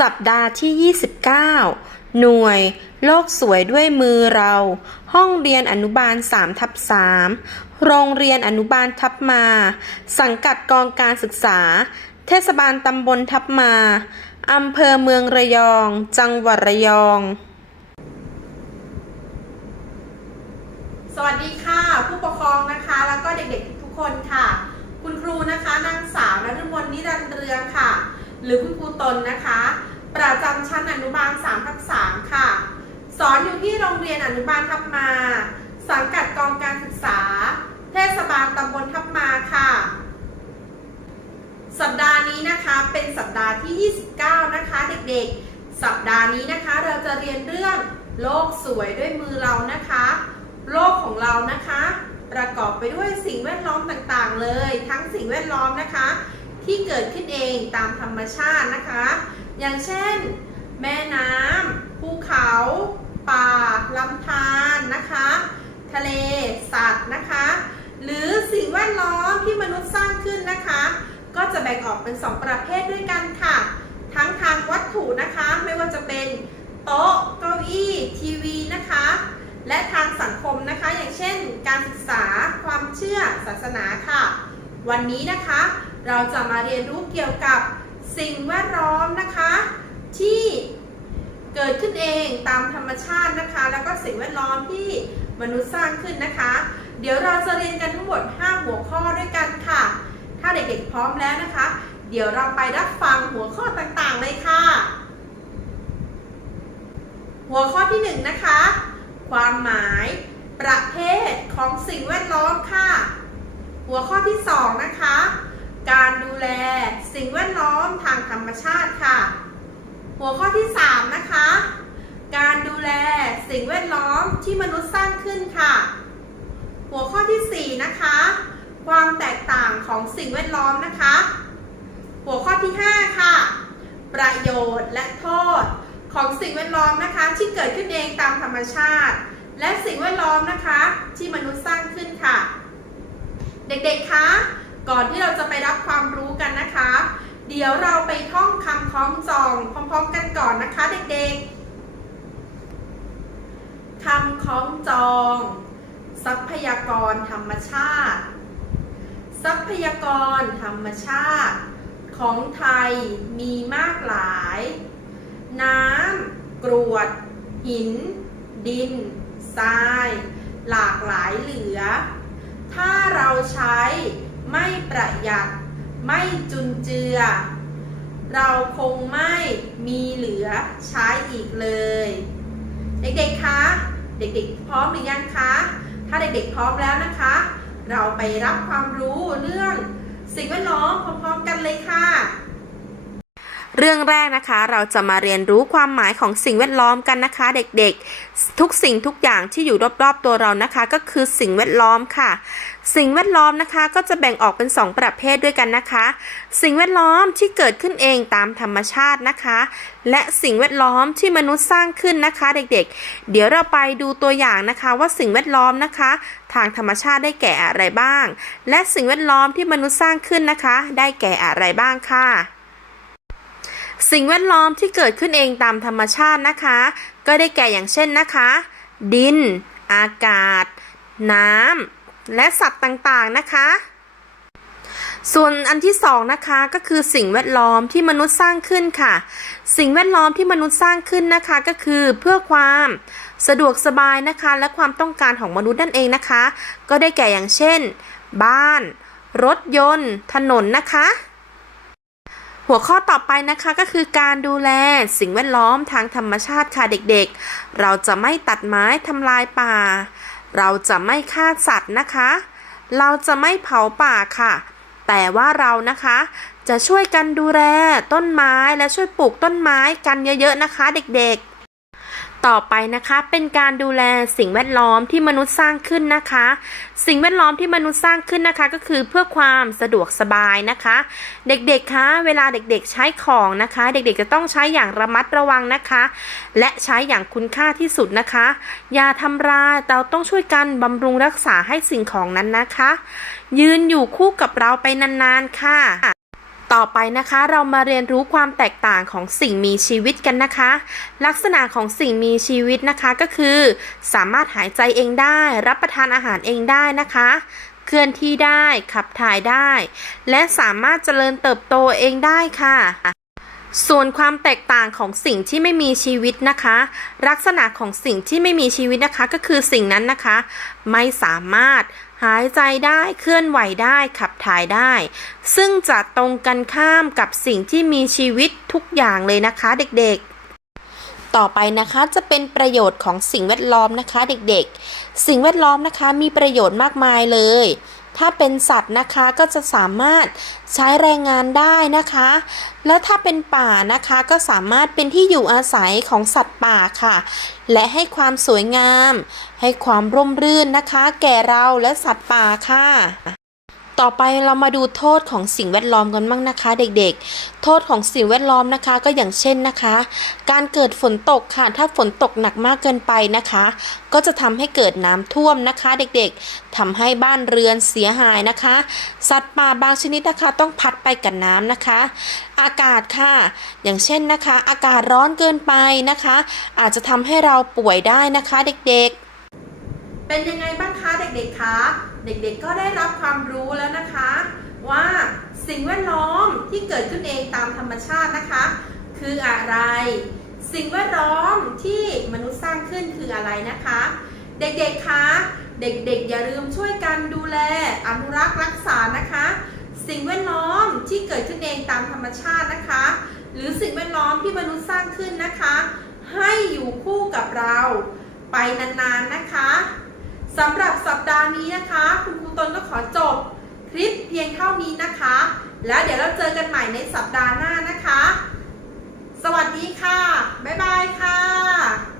สัปดาห์ที่ 29 หน่วย โลกสวยด้วยมือเรา ห้องเรียนอนุบาล3ทับ3โรงเรียนอนุบาลทับมา สังกัดกองการศึกษา เทศบาลตำบลทับมาอำเภอเมืองระยอง จังหวัดระยอง สวัสดีค่ะ ผู้ปกครองนะคะ แล้วก็เด็กๆทุกคนค่ะ คุณครูนะคะนางสาวนฤมลนิรันดร์เรืองค่ะ หรือคุณครูตนนะคะ ประจำชั้นอนุบาล3ทับ3ค่ะ สอนอยู่ที่โรงเรียนอนุบาลทับมา สังกัดกองการศึกษา เทศบาลตำบลทับมาค่ะ สัปดาห์นี้นะคะเป็นสัปดาห์ที่ 29 นะคะเด็กๆ สัปดาห์นี้นะคะเราจะเรียนเรื่องโลกสวยด้วยมือเรานะคะ โลกของเรานะคะ ประกอบไปด้วยสิ่งแวดล้อมต่างๆเลย ทั้งสิ่งแวดล้อมนะคะ ที่เกิดขึ้นเองตามธรรมชาตินะคะ อย่างเช่น แม่น้ำภูเขา ป่าลำธารนะคะ ทะเลสัตว์นะคะ หรือสิ่งแวดล้อมที่มนุษย์สร้างขึ้นนะคะ ก็จะแบ่งออกเป็น 2 ประเภทด้วยกันค่ะ ทั้งทางวัตถุนะคะไม่ว่าจะเป็นโต๊ะเก้าอี้ทีวีนะคะ และทางสังคมนะคะ อย่างเช่น การศึกษาความเชื่อศาสนาค่ะ วันนี้นะคะ เราจะมาเรียนรู้เกี่ยวกับสิ่งแวดล้อมนะคะ ที่เกิดขึ้นเองตามธรรมชาตินะคะ แล้วก็สิ่งแวดล้อมที่มนุษย์สร้างขึ้นนะคะ เดี๋ยวเราจะเรียนกันทั้งหมด 5 หัวข้อด้วยกันค่ะ ถ้าเด็กๆพร้อมแล้วนะคะ เดี๋ยวเราไปรับฟังหัวข้อต่างๆเลยค่ะ หัวข้อที่หนึ่งนะคะ ความหมายประเภทของสิ่งแวดล้อมค่ะ หัวข้อที่สองนะคะ การดูแลสิ่งแวดล้อมทางธรรมชาติค่ะ หัวข้อที่สามนะคะ การดูแลสิ่งแวดล้อมที่มนุษย์สร้างขึ้นค่ะ หัวข้อที่สี่นะคะ ความแตกต่างของสิ่งแวดล้อมนะคะ หัวข้อที่ 5 ค่ะ ประโยชน์และโทษของสิ่งแวดล้อมนะคะ ที่เกิดขึ้นเองตามธรรมชาติ และสิ่งแวดล้อมนะคะ ที่มนุษย์สร้างขึ้นค่ะ เด็กๆคะ ก่อนที่เราจะไปรับความรู้กันนะคะ เดี๋ยวเราไปท่องคำคล้องจองพร้อมๆกันก่อนนะคะเด็กๆคำคล้องจอง ทรัพยากรธรรมชาติ ทรัพยากรธรรมชาติ ของไทยมีมากหลาย น้ำกรวด หิน ดินทราย หลากหลายเหลือ ถ้าเราใช้ ไม่ประหยัด ไม่จุนเจือ เราคงไม่มีเหลือใช้อีกเลย เด็กๆ คะ เด็กๆ พร้อมหรือยังคะ ถ้าเด็กๆ พร้อมแล้วนะคะ เราไปรับความรู้เรื่องสิ่งแวดล้อมพร้อมๆกันเลยค่ะ เรื่องแรกนะคะ เราจะมาเรียนรู้ความหมายของสิ่งแวดล้อมกันนะคะ เด็กๆ ทุกสิ่งทุกอย่างที่อยู่รอบๆตัวเรานะคะ ก็คือสิ่งแวดล้อมค่ะ สิ่งแวดล้อมนะคะ ก็จะแบ่งออกเป็น 2 ประเภทด้วยกันนะคะ สิ่งแวดล้อมที่เกิดขึ้นเองตามธรรมชาตินะคะ และสิ่งแวดล้อมที่มนุษย์สร้างขึ้นนะคะ เด็กๆ เดี๋ยวเราไปดูตัวอย่างนะคะ ว่าสิ่งแวดล้อมนะคะ ทางธรรมชาติได้แก่อะไรบ้าง และสิ่งแวดล้อมที่มนุษย์สร้างขึ้นนะคะ ได้แก่อะไรบ้างค่ะ สิ่งแวดล้อมที่เกิดขึ้นเองตามธรรมชาตินะคะ ก็ได้แก่อย่างเช่นนะคะ ดิน อากาศ น้ำและสัตว์ต่างๆนะคะ ส่วนอันที่สองนะคะก็คือสิ่งแวดล้อมที่มนุษย์สร้างขึ้นค่ะ สิ่งแวดล้อมที่มนุษย์สร้างขึ้นนะคะก็คือเพื่อความสะดวกสบายนะคะ และความต้องการของมนุษย์นั่นเองนะคะ ก็ได้แก่อย่างเช่น บ้าน รถยนต์ ถนนนะคะ หัวข้อต่อไปนะคะก็คือการดูแลสิ่งแวดล้อมทางธรรมชาติค่ะเด็กๆ เราจะไม่ตัดไม้ทำลายป่า เราจะไม่ฆ่าสัตว์นะคะ เราจะไม่เผาป่าค่ะ แต่ว่าเรานะคะ จะช่วยกันดูแลต้นไม้และช่วยปลูกต้นไม้กันเยอะๆนะคะ เด็กๆ ต่อไปนะคะเป็นการดูแลสิ่งแวดล้อมที่มนุษย์สร้างขึ้นนะคะ สิ่งแวดล้อมที่มนุษย์สร้างขึ้นนะคะ ก็คือเพื่อความสะดวกสบายนะคะ เด็กๆคะเวลาเด็กๆใช้ของนะคะ เด็กๆจะต้องใช้อย่างระมัดระวังนะคะ และใช้อย่างคุณค่าที่สุดนะคะอย่าทำร้ายเราต้องช่วยกันบำรุงรักษาให้สิ่งของนั้นนะคะ ยืนอยู่คู่กับเราไปนานๆค่ะ ต่อไปนะคะ เรามาเรียนรู้ความแตกต่างของสิ่งมีชีวิตกันนะคะ ลักษณะของสิ่งมีชีวิตนะคะก็คือ สามารถหายใจเองได้ รับประทานอาหารเองได้นะคะ เคลื่อนที่ได้ขับถ่ายได้ และสามารถเจริญเติบโตเองได้ค่ะ ส่วนความแตกต่างของสิ่งที่ไม่มีชีวิตนะคะ ลักษณะของสิ่งที่ไม่มีชีวิตนะคะก็คือสิ่งนั้นนะคะ ไม่สามารถหายใจได้เคลื่อนไหวได้ขับถ่ายได้ ซึ่งจะตรงกันข้ามกับสิ่งที่มีชีวิตทุกอย่างเลยนะคะเด็กๆ ต่อไปนะคะจะเป็นประโยชน์ของสิ่งแวดล้อมนะคะเด็กๆ สิ่งแวดล้อมนะคะมีประโยชน์มากมายเลย ถ้าเป็นสัตว์นะคะก็จะสามารถใช้แรงงานได้นะคะ แล้วถ้าเป็นป่านะคะก็สามารถเป็นที่อยู่อาศัยของสัตว์ป่าค่ะ และให้ความสวยงาม ให้ความร่มรื่นนะคะ แก่เราและสัตว์ป่าค่ะ ต่อไปเรามาดูโทษของสิ่งแวดล้อมกันบ้างนะคะ เด็กๆ โทษของสิ่งแวดล้อมนะคะก็อย่างเช่นนะคะ การเกิดฝนตกค่ะ ถ้าฝนตกหนักมากเกินไปนะคะ ก็จะทำให้เกิดน้ำท่วมนะคะ เด็กๆทำให้บ้านเรือนเสียหายนะคะ สัตว์ป่าบางชนิดนะคะต้องพัดไปกับน้ำนะคะ อากาศค่ะ อย่างเช่นนะคะ อากาศร้อนเกินไปนะคะ อาจจะทำให้เราป่วยได้นะคะ เด็กๆ เป็นยังไงบ้างคะเด็กๆคะ เด็กๆก็ได้รับความรู้แล้วนะคะ ว่าสิ่งแวดล้อมที่เกิดขึ้นเองตามธรรมชาตินะคะ คืออะไร สิ่งแวดล้อมที่มนุษย์สร้างขึ้นคืออะไรนะคะ เด็กๆคะเด็กๆ อย่าลืมช่วยกันดูแลอนุรักษ์รักษานะคะ สิ่งแวดล้อมที่เกิดขึ้นเองตามธรรมชาตินะคะ หรือสิ่งแวดล้อมที่มนุษย์สร้างขึ้นนะคะ ให้อยู่คู่กับเราไปนานๆนะคะสำหรับสัปดาห์นี้นะคะ คุณครูตนก็ขอจบคลิปเพียงเท่านี้นะคะ แล้วเดี๋ยวเราเจอกันใหม่ในสัปดาห์หน้านะคะ สวัสดีค่ะ บ๊ายบายค่ะ